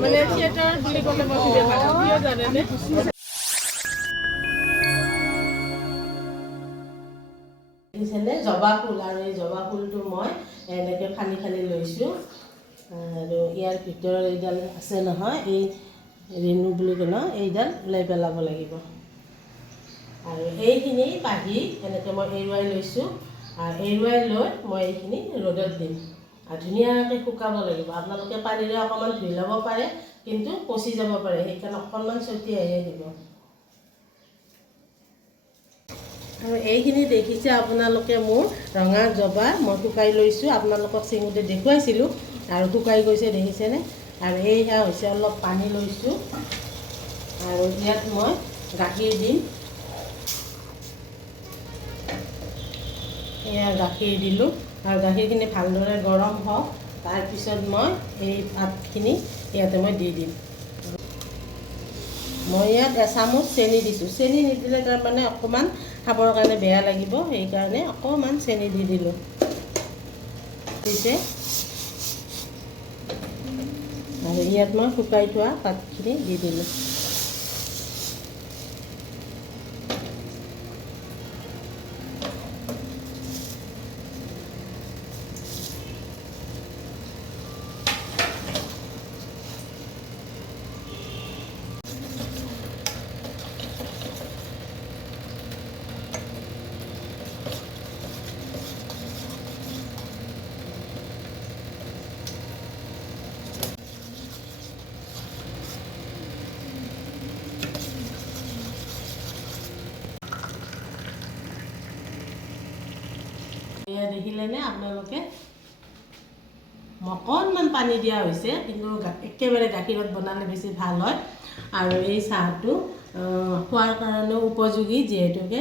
মানে থিয়েটাৰ বুলি ক'লে মই ভিডিঅ' ভাল কিয় জানেনে দিছেনে জবা ফুল আৰু এই জবা ফুলটো মই এনেকৈ ফালি ফালি লৈছোঁ আৰু ইয়াৰ ভিতৰত এইডাল আছে নহয় এই ৰেণু বুলি কয় এইডাল ওলাই পেলাব লাগিব আৰু এইখিনি পাহি এনেকৈ মই এৰুৱাই লৈছোঁ আৰু এৰুৱাই লৈ মই এইখিনি ৰ'দত দিম আৰু ধুনীয়াকৈ শুকাব লাগিব আপোনালোকে পানীৰে অকণমান ধুই ল'ব পাৰে কিন্তু পচি যাব পাৰে সেইকাৰণে অকণমান ছটিয়াইহে দিব আৰু এইখিনি দেখিছে আপোনালোকে মোৰ ৰঙা জবা মই শুকাই লৈছোঁ আপোনালোকক চিঙোতে দেখুৱাইছিলোঁ আৰু শুকাই গৈছে দেখিছেনে আৰু এইয়া হৈছে অলপ পানী লৈছোঁ আৰু ইয়াত মই গাখীৰ দিম এয়া গাখীৰ দিলোঁ আৰু গাখীৰখিনি ভালদৰে গৰম হওক তাৰপিছত মই এই ভাতখিনি ইয়াতে মই দি দিম মই ইয়াত এচামুচ চেনি দিছোঁ চেনি নিদিলে তাৰমানে অকণমান খাবৰ কাৰণে বেয়া লাগিব সেইকাৰণে অকণমান চেনি দি দিলোঁ দিছে আৰু ইয়াত মই শুকাই থোৱা ভাতখিনি দি দিলোঁ এয়া দেখিলেনে আপোনালোকে অকণমান পানী দিয়া হৈছে কিন্তু একেবাৰে গাখীৰত বনালে বেছি ভাল হয় আৰু এই চাহটো খোৱাৰ কাৰণেও উপযোগী যিহেতুকে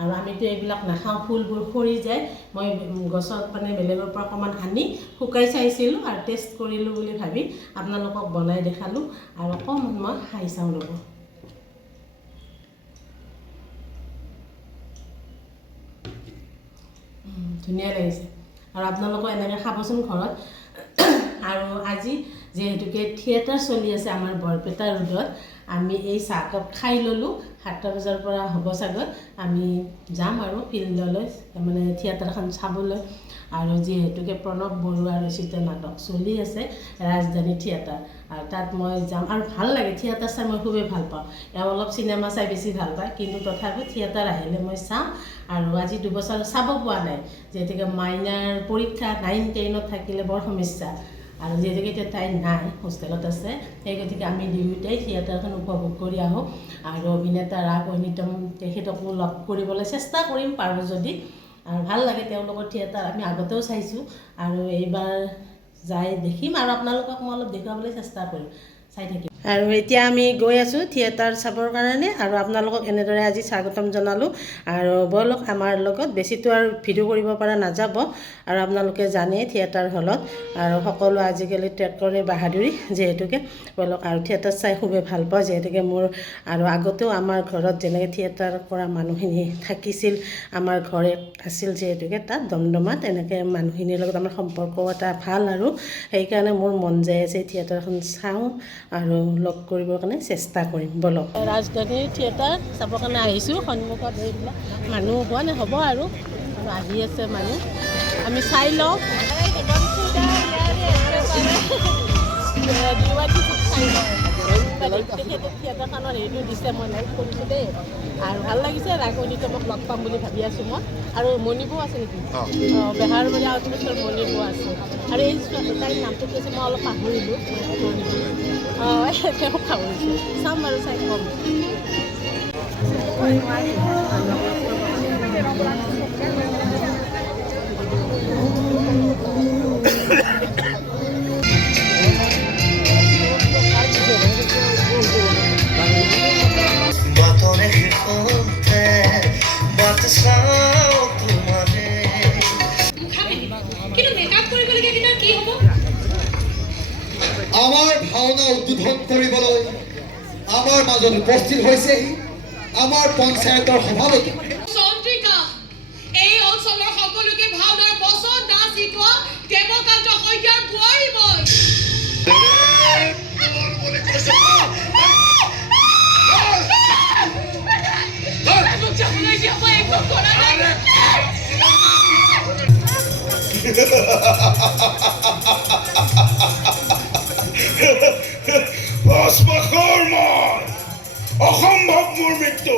আৰু আমিতো এইবিলাক নাখাওঁ ফুলবোৰ সৰি যায় মই গছত মানে বেলেগৰ পৰা অকণমান আনি শুকাই চাইছিলোঁ আৰু টেষ্ট কৰিলোঁ বুলি ভাবি আপোনালোকক বনাই দেখালোঁ আৰু অকণমান মই খাই চাওঁ ৰ'ব ধুনীয়া লাগিছে আৰু আপোনালোকে এনেকৈ খাবচোন ঘৰত আৰু আজি যিহেতুকে থিয়েটাৰ চলি আছে আমাৰ বৰপেটা ৰোডত আমি এই চাহকাপ খাই ল'লোঁ 7টা বজাৰ পৰা হ'ব চাগৈ আমি যাম আৰু ফিল্ডলৈ মানে থিয়েটাৰখন চাবলৈ আৰু যিহেতুকে প্ৰণৱ বৰুৱাৰ ৰচিত নাটক চলি আছে ৰাজধানী থিয়েটাৰ আৰু তাত মই যাম আৰু ভাল লাগে থিয়েটাৰ চাই মই খুবেই ভাল পাওঁ এওঁ অলপ চিনেমা চাই বেছি ভাল পায় কিন্তু তথাপি থিয়েটাৰ আহিলে মই চাওঁ আৰু আজি 2 বছৰ চাব পোৱা নাই যিহেতুকে মাইনাৰ পৰীক্ষা 9, 10ত থাকিলে বৰ সমস্যা আৰু যিহেতুকে এতিয়া তাই নাই হোষ্টেলত আছে সেই গতিকে আমি দুয়োটাই থিয়েটাৰখন উপভোগ কৰি আহোঁ আৰু অভিনেতা ৰাগ ঐনিতম তেখেতকো লগ কৰিবলৈ চেষ্টা কৰিম পাৰোঁ যদি আৰু ভাল লাগে তেওঁলোকৰ থিয়েটাৰ আমি আগতেও চাইছোঁ আৰু এইবাৰ যাই দেখিম আৰু আপোনালোকক মই অলপ দেখুৱাবলৈ চেষ্টা কৰিম চাই থাকিম আৰু এতিয়া আমি গৈ আছোঁ থিয়েটাৰ চাবৰ কাৰণে আৰু আপোনালোকক এনেদৰে আজি স্বাগতম জনালোঁ আৰু বলক আমাৰ লগত বেছিটো আৰু ভিডিঅ' কৰিব পৰা নাযাব আৰু আপোনালোকে জানে থিয়েটাৰ হলত আৰু সকলো আজিকালি ট্ৰেক্টৰে বাহাদুৰি যিহেতুকে বলক আৰু থিয়েটাৰ চাই খুবেই ভাল পাওঁ যিহেতুকে মোৰ আৰু আগতেও আমাৰ ঘৰত যেনেকৈ থিয়েটাৰ কৰা মানুহখিনি থাকিছিল আমাৰ ঘৰে আছিল যিহেতুকে তাত দমদমাত এনেকৈ মানুহখিনিৰ লগত আমাৰ সম্পৰ্ক এটা ভাল আৰু সেইকাৰণে মোৰ মন যায় আছে থিয়েটাৰখন চাওঁ আৰু লগ কৰিবৰ কাৰণে চেষ্টা কৰিম বলক ৰাজধানী থিয়েটাৰ চাবৰ কাৰণে আহিছোঁ সন্মুখত এইবিলাক মানুহ হোৱা নাই হ'ব আৰু আহি আছে মানুহ আমি চাই লওঁ থিয়েটাৰখনৰ হেৰিটো দিছে মই লাইক কৰিছোঁ দেই আৰু ভাল লাগিছে ৰাগ ঐনিতমক লগ পাম বুলি ভাবি আছোঁ মই আৰু মণিবৌ আছে নেকি বেহাৰবাৰী আউটপোষ্টৰ মণিবৌ আছে আৰু এই তাইৰ নামটো কি আছে মই অলপ পাহৰিলোঁ তেওঁ পাহৰিছোঁ চাম বাৰু চাই কম আমাৰ ভাওনা উদ্বোধন কৰিবলৈ আমাৰ মাজত উপস্থিত হৈছে আমাৰ পঞ্চায়তৰ সভাপতি চন্দ্ৰিকা এই অঞ্চলৰ সকলোকে ভাওনাৰ বচন নাচ শিকোৱা দেৱকান্ত শইকীয়াৰ বোৱাৰী মই মাখৰ মই অসম্ভৱ মোৰ মৃত্যু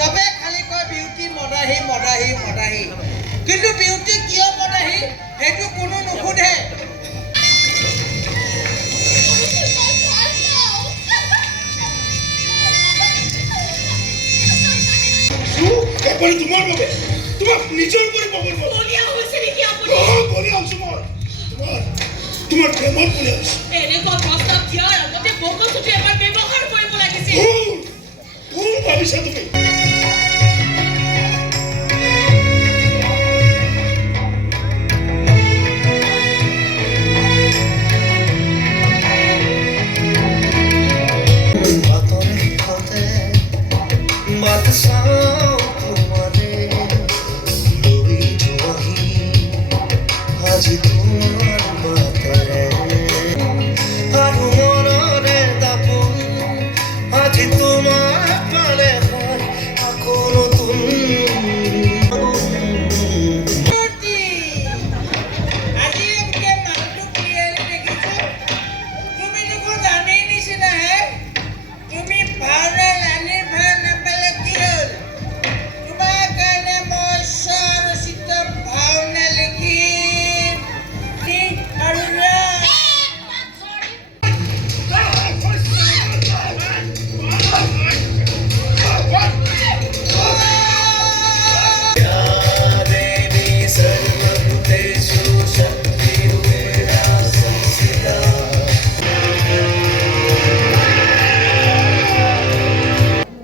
সবে খালি কয় বিউটি মদাহী মদাহী মদাহী কিন্তু বিউটি কিয় মদাহী সেইটো কোনো নুসুধে এপৰি তোমাৰ বাবে তোমাক নিজৰ কৰি পাবৰ বাবে বলিয়া হৈছে নেকি আপুনি বলি আছো মই তোমাৰ প্ৰেমৰ বলি আছো এনেকুৱা প্ৰস্তাৱ দিয়াৰ আগতে বকচুটি এবাৰ ব্যৱহাৰ কৰিব লাগিছিল ভুল ভাবিছা তুমি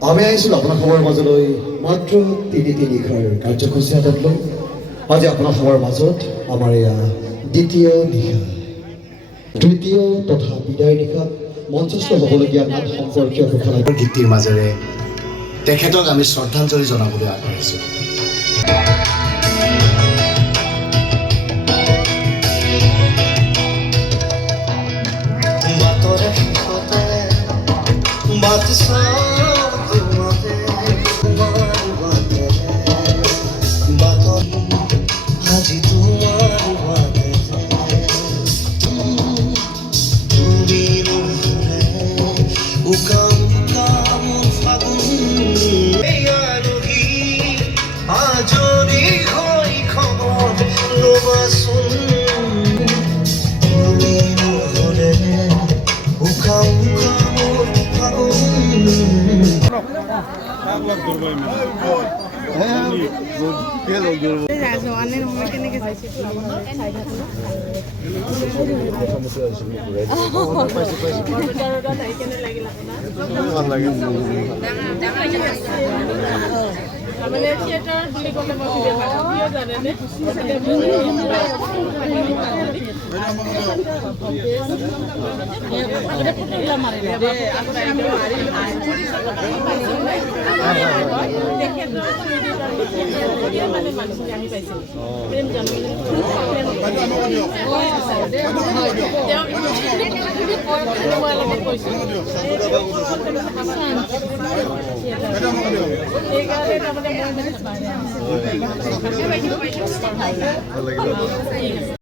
আমি আহিছিলোঁ আপোনাৰ সময়ৰ মাজলৈ মাত্ৰ তিনিষাৰ কাৰ্যসূচী হাতত লৈ আজি আপোনাৰ সময়ৰ মাজত আমাৰ এয়া দ্বিতীয় নিশা তৃতীয় তথা বিদায় নিশাত মঞ্চস্থ হ'বলগীয়া নাট সম্পৰ্কীয় ঘোষণা গীতিৰ মাজেৰে তেখেতক আমি শ্ৰদ্ধাঞ্জলি জনাবলৈ আগবাঢ়িছোঁ মানে থিয়েটাৰ বুলি ক'লে মই বুজি পাওঁ কিয় জানেনে সেইকাৰণে তাৰমানে মই